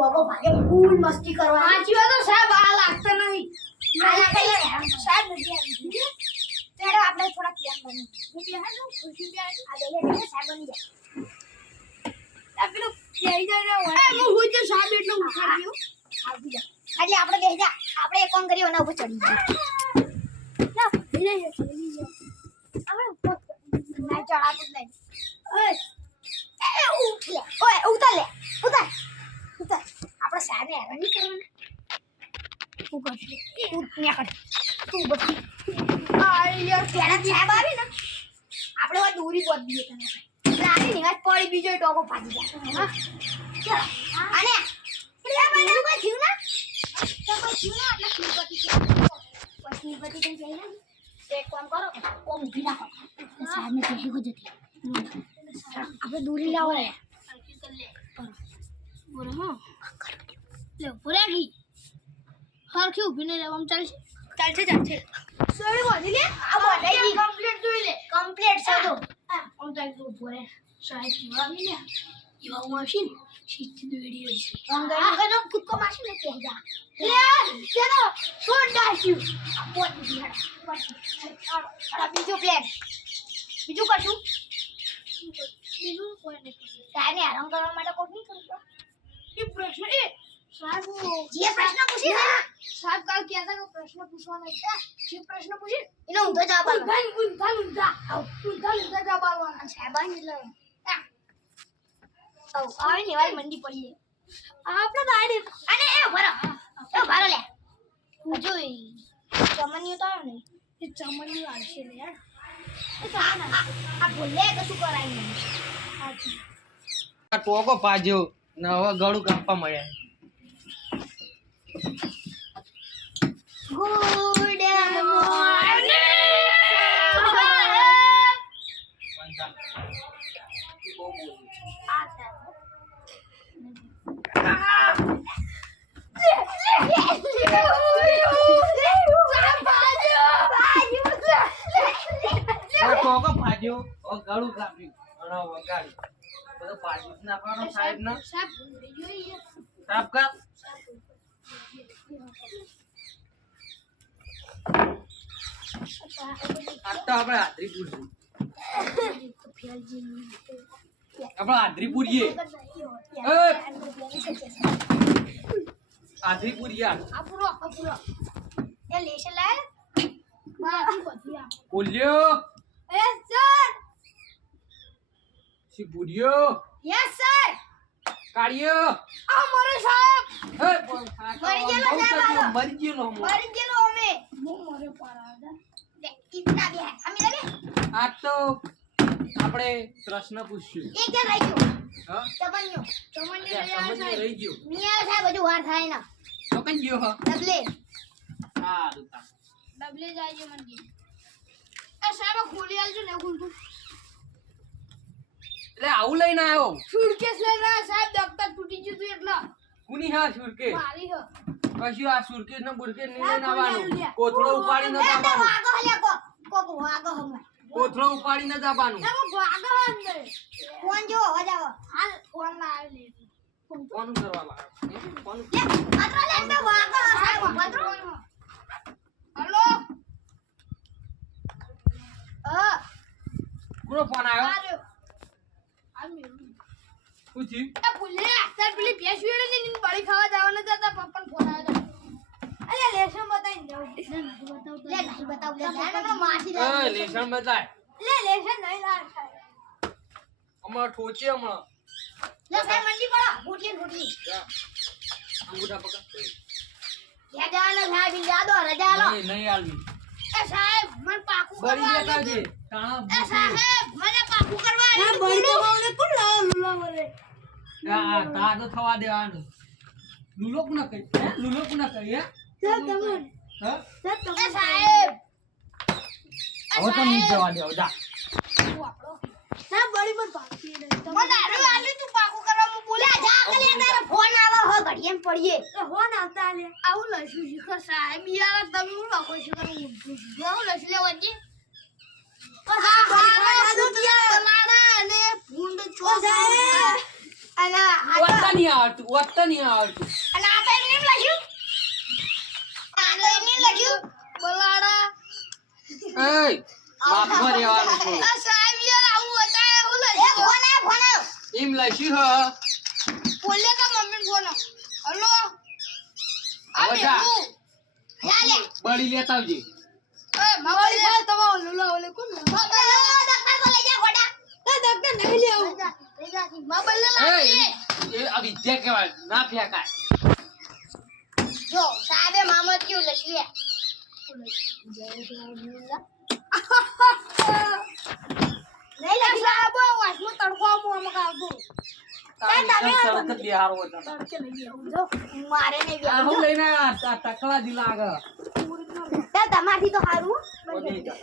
ટોકો ભાગે ફૂલ મસ્તી કરવા સાચી વાત તો સાહેબ આ લાગતા નહીં. સાહેબ ત્યારે આપણે થોડા કેમ બની હું. આ સાહેબ બની જાય પેલું બેહી જાય ને હું હું સાહેબ એટલો ઉઠાડી આવી જા એટલે આપણે જા. આપણે એક કામ કરીએ એના ઉપર ચડી જાય, આપણે ઉપર ચડાતું જ નહીં. એ ઉઠ લે. ઓય ઉતાર લે. ઉતાર. આપણે સાહેબ હેરાન નહીં કરવાના? હું કરશે? ઉઠ ત્યાં કર તું યાર, ત્યારે સાહેબ આવે ને આપણે હોય દૂરી ગોત દઈએ તને રાની નિવાસ પડી બીજો ટોકો ફાટી જાય. અને થયું ના? તો ના કે પછી શ્રીપતિ કઈ ને ને આપણે દૂરી લાવો. બોલો, હો. લે, રહે ઘી. હરખી ઊભી નહીં રહેવાનું ચાલશે. ચાલશે ચાલશે. સોરી બોલી લે. આ બોલાઈ ગઈ કમ્પ્લીટ જોઈ લે. કમ્પ્લીટ છે. તો આમ ચાલશે ઊભો રહે. સાહેબ જેવા આવી ને. એવા હું હશે ને સીધી દોડી હશે. અંગનો કૂદકો મારશે ને કહી જા. લે ચલો. છોડ દાસ્યું આ પોત દીધી હેડા બીજો પ્લેન બીજું કશું? બીજું કોઈ નહીં. તારે આરામ કરવા માટે કોઈ નહીં કરતો? એ પ્રશ્ન એ સાહેબ જે પ્રશ્ન પૂછી સાહેબ કાલ કહેતા કે પ્રશ્ન પૂછવાનો જે પ્રશ્ન પૂછી એનો ઊંધો જવાબ આપવાનો. ઊંધા ઊંધા ઊંધા. ઊંધા ઊંધા જવાબ આપવાના. સાહેબ એટલે. આવે ને મંડી પડીએ આપણે ડાયરેક્ટ અને એ ભરો એ ભરો લે. હજુ ચમનીઓ તો આવે ને. એ ચમનની આવશે લે યાર એ આ ભૂલે તો શું કરાય આ ટોકો પાજ્યો ને હવે ગળું કાપવા મળ્યા ગુડ પાજ્યો ગળું કાપ્યું. અને વગાડ્યું. બધો પાજ્યું જ નાખવાનો સાહેબ ને. સાહેબ કર આજ તો આપણે હાજરી પૂરશું આપણે હાજરી પૂરીએ હાજરી પૂરીએ બોલ્યો? એ સર! શી પૂર્યો યસ સર કાઢ્યો આ મારે સાહેબ હે પણ ખાતા મરી ગયેલો બહુ સાહેબ થતું, આનો. મરી ગયેલો હમણાં. મરી ગયેલો અમે હું મારે પારા હતા લે, ઈતના બે અમે લાગે આજ તો આપણે પ્રશ્ન પૂછ્યું એક જ રહી ગયો હા ચમન્યો ચમનની ત્યાં રહ્યા સમજમાં સાહેબ રહી ગયો મિયા સાહેબ હજુ વાર થાય ના તો કઈ ગયો હા ડબલે સારું તાર. ડબલે જાય છે મને કે. એ સાહેબ આ ખોલી આલજો ને ખુલતું એટલે આવું લઈને આવ્યો સુટકેસ લઈને આવ્યા સાહેબ દફતર તૂટી ગયું હતું એટલે. કુની હા સુરકે મારી હ. કશું આ સુરકેસ ને બુરકેસ નહીં હા, લઈને આવવાનું? કોથળો ઉપાડીને જ આવવાનું વાગો હલ્યા કો કોક વાગો હમણાં. કોથળો જ આવવાનું એમાં ભાગો અંદર ફોન જો અવાજ આવો હાલ ફોન લાવી લે. કોનું કરવા લાગે? કોનું? લે પત્રો લે બે વાગો સાહેબ પત્રો હલો? અ કોનો ફોન આવ્યો? થયું એ ભૂલે અત્યારે પેલી ભેંસ વેડે ને એની બળી ખાવા જવાના હતા પપ્પાને ફોન આવ્યો હતો લેશન બતાવીને જાઉં લે નહીં બતાવ લે ધ્યાન માસી લે લેસન બતાય. લે લેશન નહીં લાવ સાહેબ હમણાં ઠોચે હમણાં. લે સાહેબ મંડી પડો. ફૂટી ફૂટી અંગૂઠા પકડ. યા જાનો સાહેબ યાદો રજા લો નહીં નહીં આલવી. એ સાહેબ મને પાકું કરવા જતા આલ્યું છે. હતું. તાણા એ સાહેબ મને પાકું કરવા આલ્યું બળી બોલો. કોણ લાવો લુલા મને આ તા તો થવા દેવાનું. લુલો કોને કહી લુલોક ન કહી હે? સાહેબ તમે હા? એ સાહેબ. હવે તો નહીં જવા દેવા જા. સાહેબ બળી પણ પાકી નહીં મને આરું આલ્યું તું પાકું કરવા હું બોલ્યા જા કલે તારો ફોન આવે હો ને પડીએ હોન આવતા આલે આવું છે કે સાહેબ યાર તમે હું લખો છો? કે હું આવું લખી લેવા જી એમ લખ્યું? આ તો એમને એમ લખ્યું? બલાડા એય બાપમાં રહેવાનું થોડું. આ સાહેબ યાર આવું હતા હું એ લઈ ફોન આયો ફોન. આયો એમ લખ્યું હ. બોલે કા મમ્મી ફોન. હલો? આ હવે જા. મેલું. લે બળી લેતા આવજે. એ મામા લે તમારો લુલા ઓલે કોણ દફતર તો લઈ જા ગોડા. એ ડોક્ટર નહીં લે આવું. મામા લે એ આ વિદ્યા કહેવાય. ના ફેંકાય જો સાહેબે મામા ક્યું લખ્યું નહીં લખ્યું સાહેબ વાસમાં તડકો આવું. તડકે નહીં આવું મારે હું જી તમારથી તો સારું જા.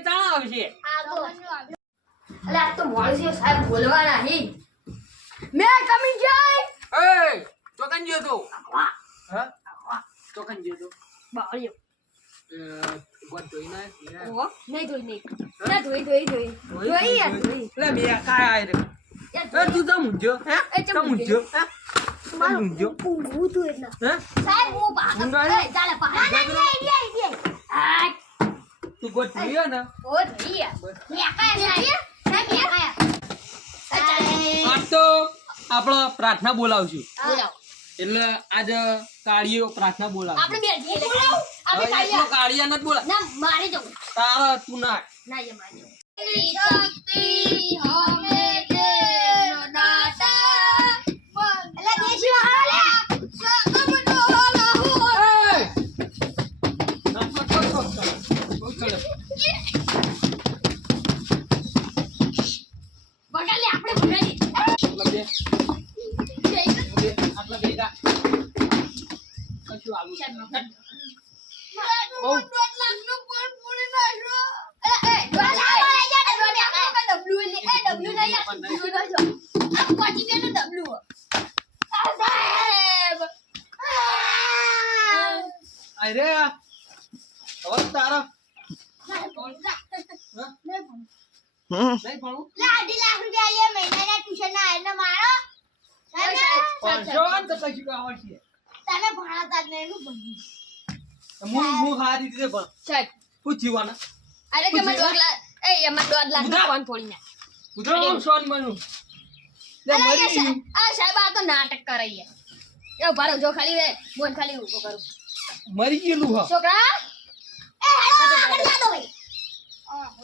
તાણ આવશે અલે આ તો મોળસી સાહેબ બોલવાના નહીં મે કમિંગ જાય. એય, ચોકન જો તો હા? ચોકન ગયો તો. બાળ્યો તું તો મૂંઝ્યો, હે? એ, ચમ ચમ મૂંઝ્યો, હે? ચમ મૂંઝ્યો, ઊંઘું તું એટલે હે? સાહેબ હું પાછો ઊંઘાડે? એ ચાલે ના, ઓ. સાહેબ. આજ તો આપણો પ્રાર્થના બોલાવશું બોલાવો એટલે આજ કાળીઓ પ્રાર્થના બોલાવશું આપણે બે કાઢ્યા એકલો કાળિયા નથી બોલા ના મારે જવું તારા તું ના ના એ મારે જવું શક્તિ હમે Thank દાતા લે. બગાલી આપણે અરે હવે તારા નહીં ભણવું લે, લાખ રૂપિયા મહિનાના એને મારો. તને ભણશો ને તો કશું આવડશે તને ભણાવતા જ નહીં, એનું ભણ્યું. હું હું સારી. રીતે ભણ. શું થયું અરે કે દોઢ લાખ એ એમાં દોઢ લાખ નો ફોન ફોડી નાખ. ગુજરાત સોન બનું. લે મરી આ સાહેબ આ તો નાટક કરાઈ એ ભારો જો ખાલી રે બોન ખાલી ઊભો કરું. મરી ગયેલું હા. છોકરા? એ, હેડો, આગળ જાતો ભાઈ.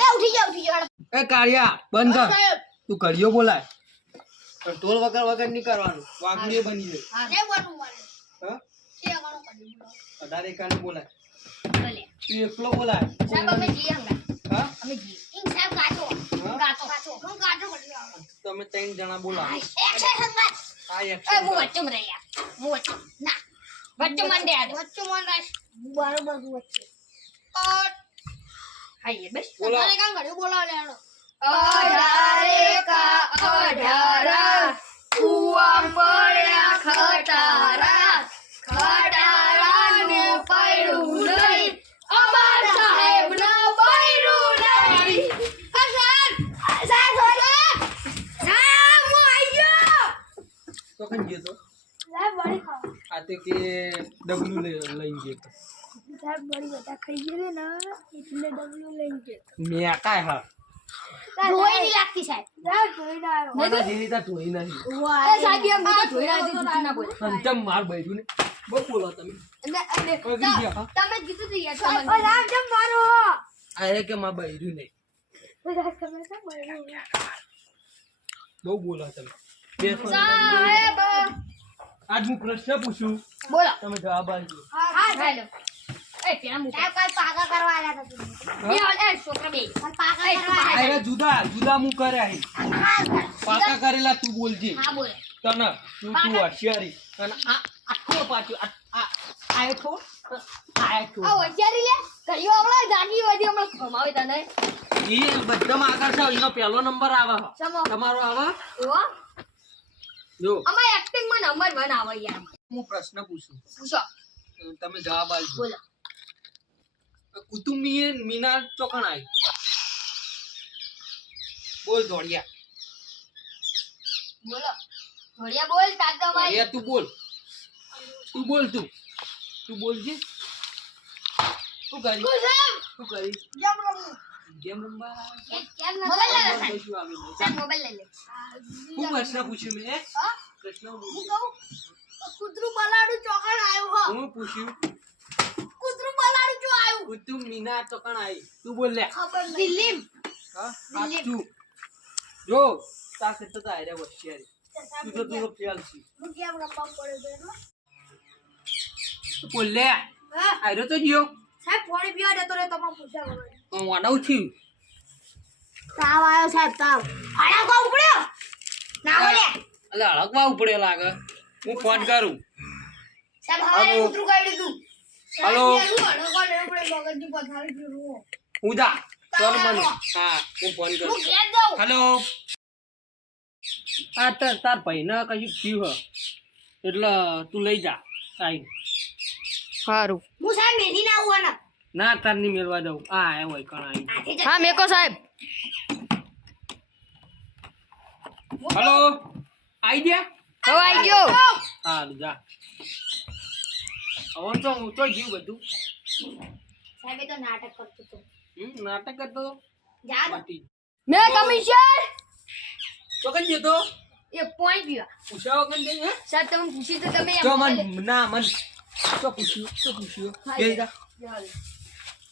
એ, ઉઠી ઉઠી હેડો. એ કાળિયા બંધ કર. તું કડિયો બોલાય. પણ ઢોલ વગર વગર નહીં કરવાનું. વાઘડીએ બની જાય. જે મારે. હા? જે કરી. અઢાર એકાને બોલાય ભલે તું એકલો બોલાય સાહેબ અમે જઈએ હમણાં હા અમે જઈએ ઈન સાહેબ કાચો. હા? ગાતો કાચો. હું કાચો કરી દઉં. તમે ત્રણ જણા બોલાવો એક્શન સંઘર્ષ. આ એ એક્શન હું વચ્ચે રહે યાર હું વચ્ચે ના. વચ્ચે મને દે આ દે. વચ્ચે મન રાખ. બરોબર વચ્ચે. હા એ બસ બોલાવો તમારે કામ કર્યું બોલાવો લે, હેડો. અઢારે કા અઢારા કુવા પડ્યા ખટારા ખટારા ને પૈડું નહીં અમાર સાહેબ ના પૈડું નહીં સાહેબ સાહેબ સાહેબ હું આઈ ગયો. તો કઈ ગયો તો? સાહેબ, વળી ખાઓ. આ તે કે ડબલું લઈ લઈ ગયો તો. સાહેબ, વળી બધા ખાઈ ગયેલા ને, એટલે ડબલું લઈ ગયો. મેં કાંઈ હા. ધોઈ નહીં લાગતી, સાહેબ. સાહેબ, ધોઈ ના આવ્યો. તા ધોઈ નહીં સાહેબ એમ બધા જોઈ રહ્યા છે જૂઠું ના બોલે. સંચમ માર બેઠું ને બહુ બોલો તમે. અને અને ઓગળી ગયા, હા? તમે કીધું હતું યાર સાહેબ, તમને. મારો? આ કે માં બૈર્યું નહીં. સાહેબ, તમે કેમ મારો? બહુ બોલો તમે. બે ફોન સાહેબ આજ હું પ્રશ્ન પૂછું. બોલો. તમે જવાબ આપજો. હા ચાલો. એ પેલા મૂકો. સાહેબ, કાલ પાકા કરવા આવ્યા હતા તમે. એ એ છોકરા બે. કાલ પાકા એ, કરવા આવ્યા આ જુદા જુદા હું કરે પાકા કરેલા તું બોલજે. તને તું તું હોશિયારી. અને આ આખો પાછું આ આ આ છો આ હોશિયારી લે. કયો હમણાં? જાગી વધી હમણાં ભમાવે તને એ બધામાં આગળ છે. એનો પહેલો નંબર આવે. તમારો આવે? જો. અમાર એક્ટિંગમાં નંબર વન આવે યાર. હું પ્રશ્ન પૂછું. પૂછો. તમે જવાબ આપજો. બોલો. કુતુંબી મીના ચોકણ આવી બોલ ધોળિયા. બોલો. ધોળિયા બોલ ભાઈ દોડિયા તું બોલ. તું બોલ તું. તું બોલજે. શું કરી? શું કરી? ગેમ રમું ગેમ રમવા? મોબાઈલ લઈ લે. શું પ્રશ્ન પૂછ્યું મેં? હા? પ્રશ્ન હું. કહું? કૂતરું બલાડું ચોકણ આવ્યું હું. પૂછ્યું? કૂતરું બલાડું જો આવ્યું કુતુમ મીના ચોકણ આવી તું બોલ લે. દિલ્હી હા આ તું. જો તાર કરતા તો આયરા હોશિયારી તું તો તું ખ્યાલ છે. હું ગેમ રમવા પડે બોલ આયરો તો ગયો સાહેબ પાણી પીવા જતો રે તમારે પૂછ્યા હું વાડાઉ થયું તાવ આવ્યો સાહેબ તાવ હાડા કો ઉપડ્યો ના બોલે એટલે હળકવા ઉપડે લાગે હું ફોન કરું સાહેબ હવે. કૂતરું કાઢ્યું તું હાલો. સાહેબ. ઉદા કોણ મને હા હું ફોન કરું હેલો આ તાર ભાઈને કશું થયું હ એટલે તું લઈ જા સાઈન સારું. હું સાહેબ મેથી ના આવવાના ના તાર નહીં મેળવા દઉં. આ આવ્યો હોય કણ હા મેકો સાહેબ. હેલો? આઈ ગયા? હવે આઈ ગયો. હા જા. હવે તો હું તો જીવ બધું. સાહેબ એ તો નાટક કરતો હતો. હમ નાટક કરતો. જા મે. કમિશનર? તો કઈ જતો એ પોઈન્ટ ગયો પૂછાવ જઈ હે? સાહેબ તમે પૂછી તો તમે તો મન ના મન. તો પૂછ્યું તો પૂછ્યું બે જા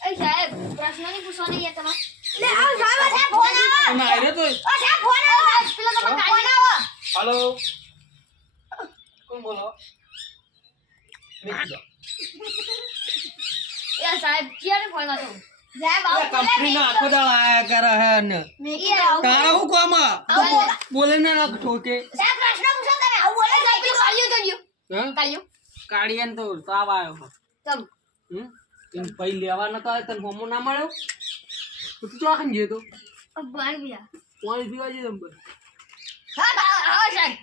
એ સાહેબ પ્રશ્ન નહીં પૂછવાનો યાર તમારે લે આવ સાહેબ સાહેબ ફોન આવો એમાં આયરો તો ઓ સાહેબ ફોન આવો પેલો તમે? ફોન આવો હેલો કોણ બોલો દો. એ સાહેબ ક્યારે ફોન હતો સાહેબ આવો કંપનીનો આખો દાડો આયા કરે હે ને મેકી દો આવો. તારા હું કોમ. બોલે ના ઠોકે પ્રશ્ન પૂછો તમે આવું બોલે સાહેબ પેલું તો કાઢીએ તો તાવ આવ્યો તમ હમ? એમ પૈ લેવા નતો આવ્યો તને હોમો ના મળ્યો? તો તું ચોખન ગયો તો. ભાઈ પીવા કોણ પીવા જઈએ તમે હા હા હા સાહેબ.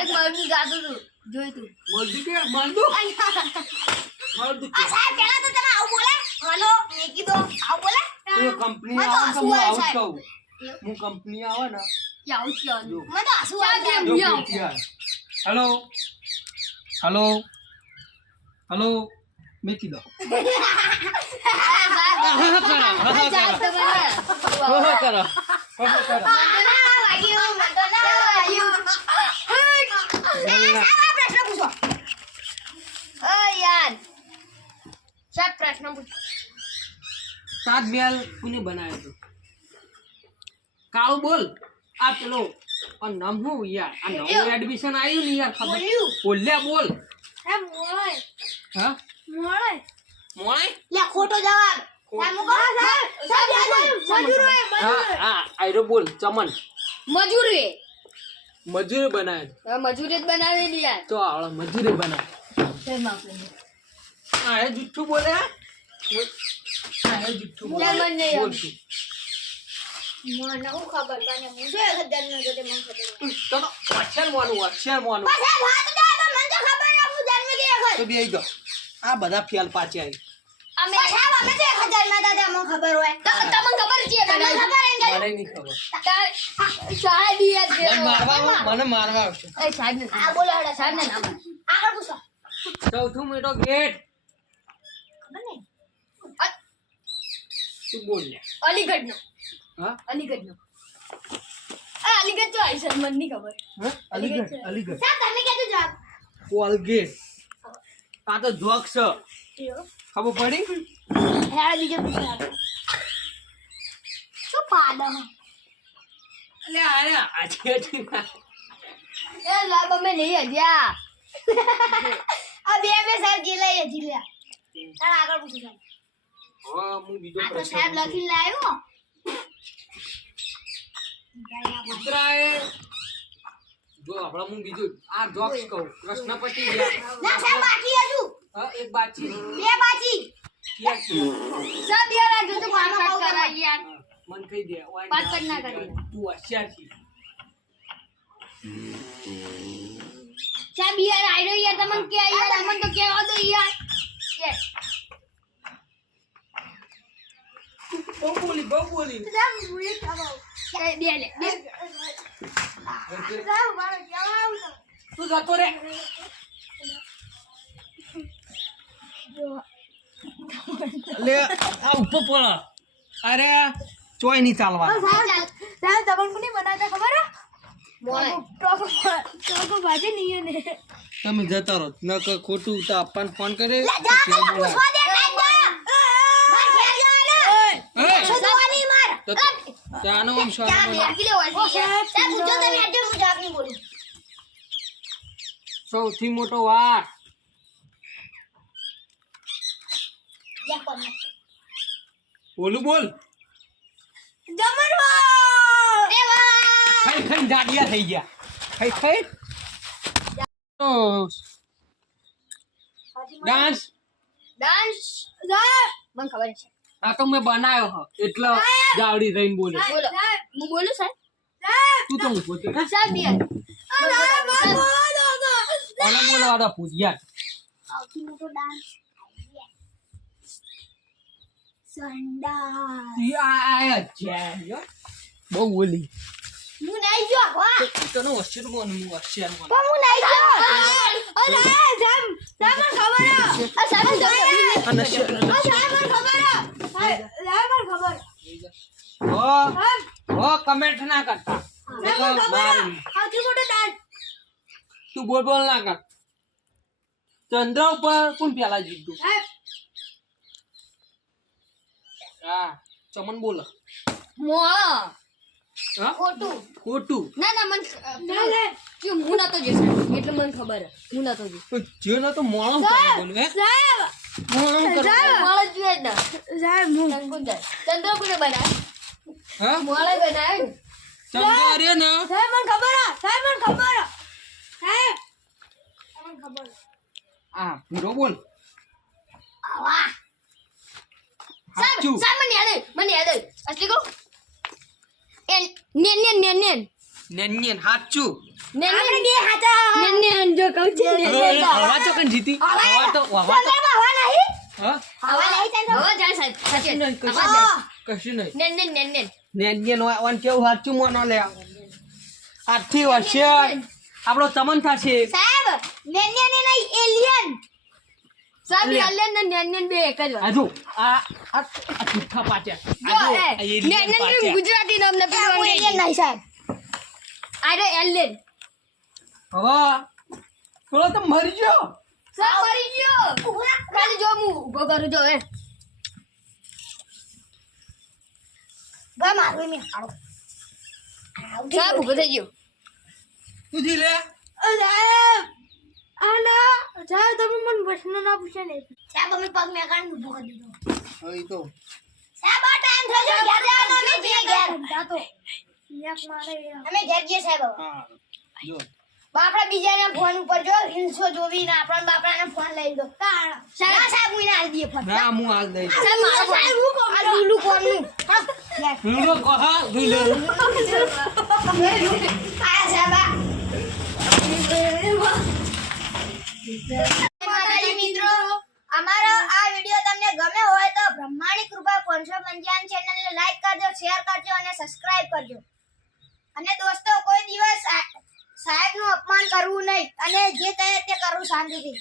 એક મરઘી ગાતું હતું. જોઈ તું. મળતું કે મરદુ મરદુ આ સાહેબ પેલા તો તમે આવું બોલે. હલો મેં કીધું આવું બોલે. તું કંપની તો આવે તો હું આવું કહું. હું કંપની આવે ને. આવું જ જો. મને તો. પીટી આવે. હેલો. હેલો. હેલો મેકી દો કરો હા હા સાહેબ કરો તમે હા હા કરો હા હા કરો મને ના વાગ્યું, મને તો ના વાગ્યું. એ, સાહેબ, આ પ્રશ્ન પૂછો ઓ યાર સાહેબ પ્રશ્ન પૂછો સાત બેલ કોને બનાવ્યો હતો? કાળું બોલ. આ પેલો નામ હું યાર? આ નવું એડમિશન આવ્યું ને યાર ખબર? બોલ્યું. બોલ્યા બોલ. સાહેબ મોળે. મોળે? લે ખોટો જવાબ. સાહેબ મૂકો. સાહેબ સાહેબ મજૂરોએ હા હા આયરો બોલ ચમન. મજૂરી મજૂરી બનાવે. મજૂરી જ બનાવેલી યાર. તો આવડે મજૂરી બનાવે. આ એ જુઠ્ઠું બોલે આ એ જુઠ્ઠું બોલે. લે, મને નહીં બોલ મને ખબર મને ખબર હોશિયાર માનું હોશિયાર માનું પણ સાહેબ હાથ ઉઠાવો તો મને તો ખબર ના હું જન્મ દે એક તો બે ગયો આ બધા ફેલ પાછી આવી અમે સાહેબ અમે તો એક જ દાદા મને ખબર હોય. તો તમને ખબર છે તમને ખબર એમ મને નહીં ખબર. તાર સાહેબ છે. મારવા મને મારવા આવશે. એ સાહેબ ને. આ બોલો હડા સાહેબ ને. નામ આગળ પૂછો. સૌથી મોટો ગેટ. ખબર નહીં. તું બોલ લે. અલીગઢ નો હા? અલીગઢ નો આ અલીગઢ તો છે મને નહીં ખબર. હા? અલીગઢ અલીગઢ સાહેબ તમે કીધું જવાબ? કોલગેટ. આ તો જોક છે? ખબર પડી? હેડો બીજો. શું પાડો અલે અરે આજે એ લાબ અમે નહીં હજ્યા આ બે બે સાહેબ જે લઈ હજી લ્યા તાર આગળ પૂછું. સાહેબ હા હું બીજો આ તો સાહેબ લખી લાવ્યો. કૂતરાએ જો આપણે હું બીજું આ જોક્સ કહું. કૃષ્ણ પતી ના સાહેબ બાકી હજુ. હા એક બાચી બે છે? સાહેબ યાર આ તો આમાં પાસ કહું કરા યાર. મન કહી દે વાત પાટ ના કરી. તું હોશિયાર છે. સાહેબ યાર આયરો યાર તમને કે યાર? અમન તો કેવા દો યાર. બહુ બોલી બહુ બોલી. એ બે લે બે તો જતો રે લે આ ઉપર પડો અરે ચોય નહીં ચાલવા સાહેબ તમને કોની બનાવતા ખબર તમે જતા રહો. ન કે ખોટું તો આપણ ફોન કરે. પૂછવા દે ચાનો નહીં બોલું. સૌથી મોટો વાર. બોલું બોલ. ખાઈ ખાઈ દાડિયા થઈ ગયા. ખાઈ ખાઈ. ડાન્સ. ડાન્સ મને ખબર છે. આ તો મેં બનાવ્યો હ. એટલે જાવડી રહીને બોલે. બોલો. હું બોલું સાહેબ? સાહેબ! તું તો હું સાહેબ બોલો બોલવા દો મોટો ડાન્સ સંડા. બહુ હું નહીં જો તને હોશિયાર કોણ હું હોશિયાર કોણ પણ હું નહીં જો ઓ સાહેબ! સાહેબ સાહેબ ખબર આ સાહેબ આ સાહેબ ખબર કમેન્ટ ના કરતા તું બોલ બોલ ના કર. ચંદ્ર ઉપર કોણ પેલા જીતું હા? ચમન બોલ. મોળા ખોટું. ખોટું. ના ના મને ના ના કે હું નતો જો સાહેબ એટલે મને ખબર. હે. નતો જો તો જે ના તો મોણો બોલું હે? સાહેબ મોણો કરો મોળા જોઈએ જ ને. સાહેબ હું. ચંદ્ર ચંદ્ર હા? મોળા બનાવ્યો ચંદ્ર રે ને. સાહેબ મને ખબર હે સાહેબ મને ખબર હે સાહેબ. મને ખબર આ પૂરો બોલ. વાહ સાહેબ સાચું સાહેબ મને યાદ મને યાદ અસલી કહું? એન નેન નેન નેન નેન. નેન્યન હાચું. નેન આપણે નેન બે હાથા નેન નેન જો કહું છું. નેન નેન. હવા તો કન જીતી. હવા તો હવા તો આજથી આપણો ચમન થશે. સાહેબ નેન્યા નહીં એલિયન. સાહેબ ને બે એક જ આજુ આ આ જુઠ્ઠા પાટ્યા. આજુ. ગુજરાતી નામ ને એલિયન નહીં સાહેબ. અરે એલિયન. હવે પેલો તો મરી ગયો. સાહેબ મરી ગયો ખાલી જો હું ઊભો કરું જો એ ગા મારું મેં હાડો સાહેબ ઊભો થઈ ગયો તું લે સાહેબ આના સાહેબ તમે મને પ્રશ્ન ના પૂછે ને સાહેબ અમે પગ મેં કાઢી ઊભો કરી દીધો હવે તો સાહેબ આ ટાઈમ થઈ ગયો ઘેર જવાનો અમે જઈએ ઘેર જાતો જઈએ સાહેબ. હા જો બાપડા બીજાના ફોન ઉપર જો રીલ્સો જોવી ને આપણા બાપડાને ફોન લઈ લો. સાહેબ સાહેબ હું આલી દઈએ ફોન ના હું હાલ દઈ સાહેબ મારો ફોન. સાહેબ હું કોણ આ લુલુ કોણનું નું. લુલુ કો હા લુલુ. આયા સાહેબ આ. માતાજી મિત્રો અમારો આ વિડિયો તમને ગમે હોય તો બ્રહ્માણી કૃપા પાંચસો પંચાવન ચેનલને લાઈક કરજો શેર કરજો અને સબસ્ક્રાઇબ કરજો. અને દોસ્તો કોઈ દિવસ સાહેબનું અપમાન કરવું નહીં. અને જે કહે તે કરવું શાંતિથી.